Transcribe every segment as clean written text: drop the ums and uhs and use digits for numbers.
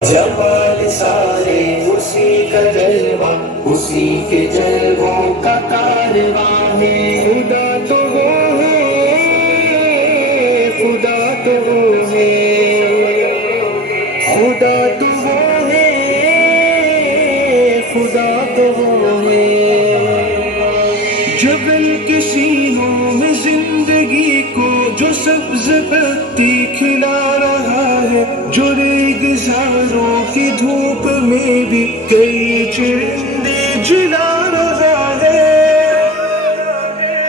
جمال سارے اسی کا جلوہ، اسی کے جلووں کا کارواں ہے۔ خدا تو وہ ہے، خدا تو وہ ہے، خدا تو وہ ہے، خدا تو وہ ہے۔ جبل کے سینوں میں زندگی کو جو سبز پتی کھلا رہا ہے، جو ریگزاروں کی دھوپ میں بھی کئی چرندے جلا رہا ہے۔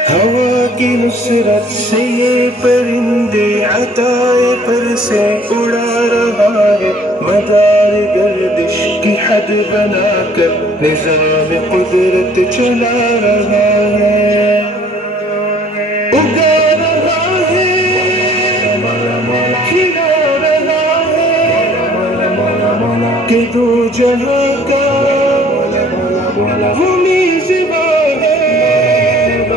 ہوا کی نصرت سے یہ پرندے عطائے پر سے اڑا رہا ہے، مدار گردش کی حد بنا کر نظام قدرت چلا رہا ہے، اگا رہا ہے، کھلا رہا ہے، کہ دو جہاں کا وہ میزبان ہے۔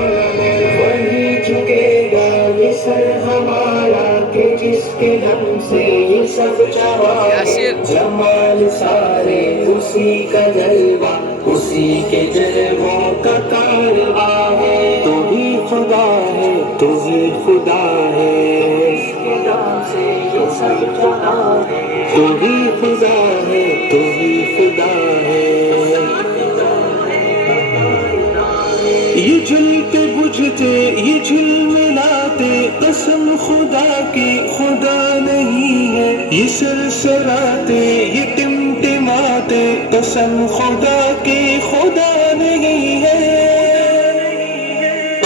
وہی جھکے گا یہ سر ہمارا کہ جس کے دم سے یہ سب چاہا ہے۔ جمال سارے اسی کا جلوہ، اسی کے جلووں کا کارواں ہے۔ تو ہی خدا ہے، تو ہی خدا ہے، تو ہی خدا ہے، تو ہی خدا ہے۔ یہ جلتے بجھتے یہ جھلملاتے قسم خدا کی خدا نہیں ہے، یہ سرسراتے یہ ٹمٹماتے قسم خدا کی خدا نہیں ہے۔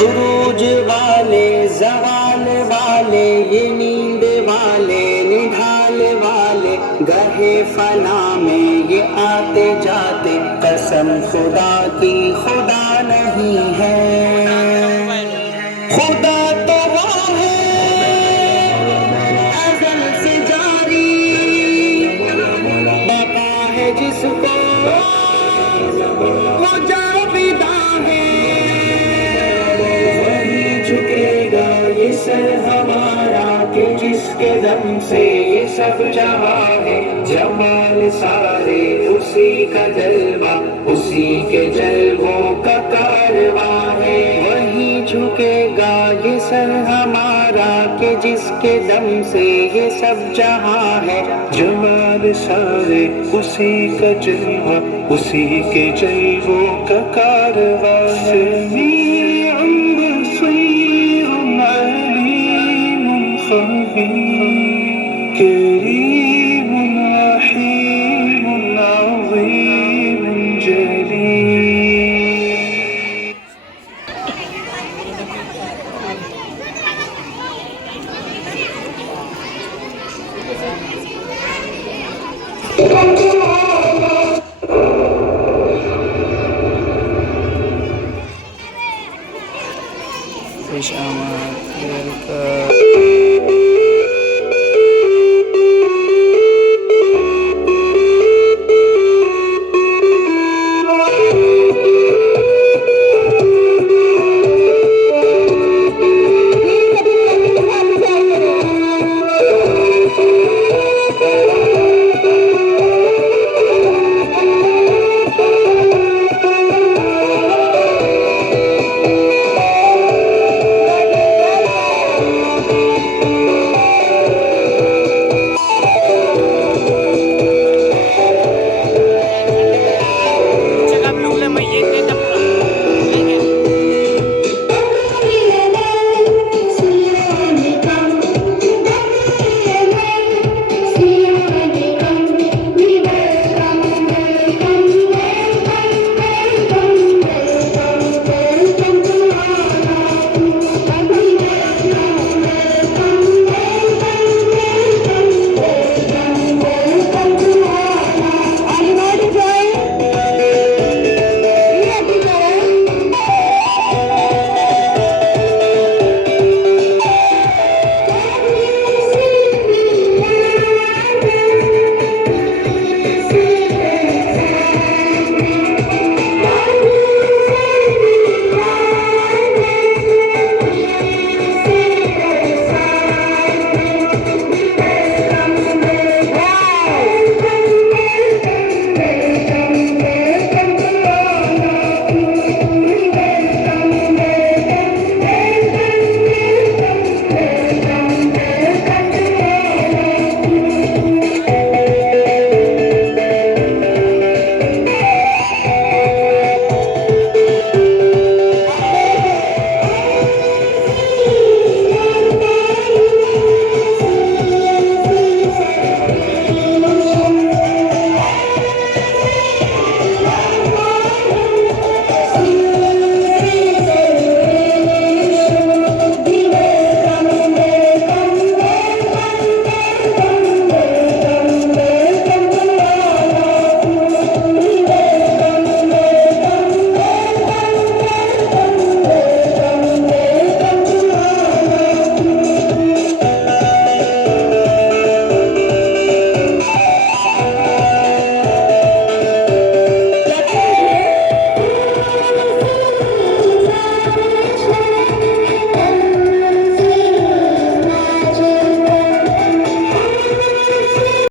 عروج والے، زوال والے، یہ نیند والے، نڈھال والے، گہے فنا میں یہ آتے جاتے قسم خدا کی خدا نہیں ہے۔ خدا تو وہ ہے ازل سے جاری، بقا ہے جس کو وہ جاوداں ہے۔ وہی جھکے گا یہ سر ہمارا کہ جس کے دم سے یہ سب جہاں ہے۔ جمال سارے اسی کا جلوہ، اسی کے جلووں کا کارواں ہے۔ وہی جھکے گا یہ سر ہمارا کہ جس کے دم سے یہ سب جہاں ہے۔ جمال سارے اسی کا جلوہ، اسی کے جلووں کا کارواں ہے۔